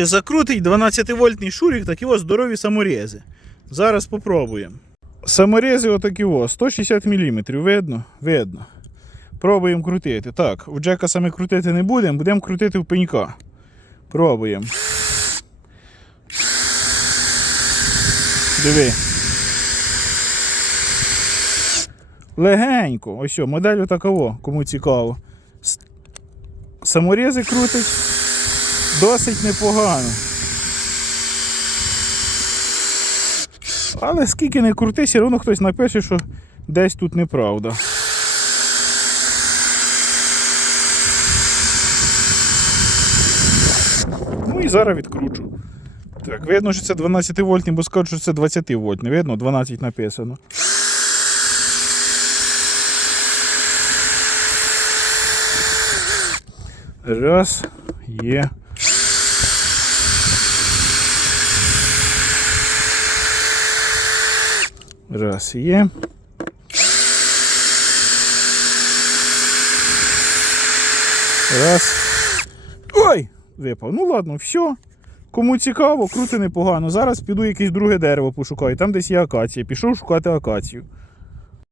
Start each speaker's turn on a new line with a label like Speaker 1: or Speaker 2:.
Speaker 1: Чи закрутить 12-вольтний шурік такі ось здорові саморези. Зараз попробуємо. Саморези отакі ось, 160 мм, видно? Видно. Пробуємо крутити. Так, в Джека саме крутити не будемо, будемо крутити в пенька. Пробуємо. Диви. Легенько. Ось модель отакого, кому цікаво. Саморези крутить досить непогано. Але скільки не крути, все одно хтось напише, що десь тут неправда. Ну і зараз відкручу. Так, видно, що це 12 вольтний, бо скажуть, що це 20 вольтний. Видно, 12 написано. Раз, є. Раз, є. Раз. Ой! Випав. Ну ладно, все. Кому цікаво, круто непогано. Зараз піду якесь друге дерево пошукаю. Там десь є акація. Пішов шукати акацію.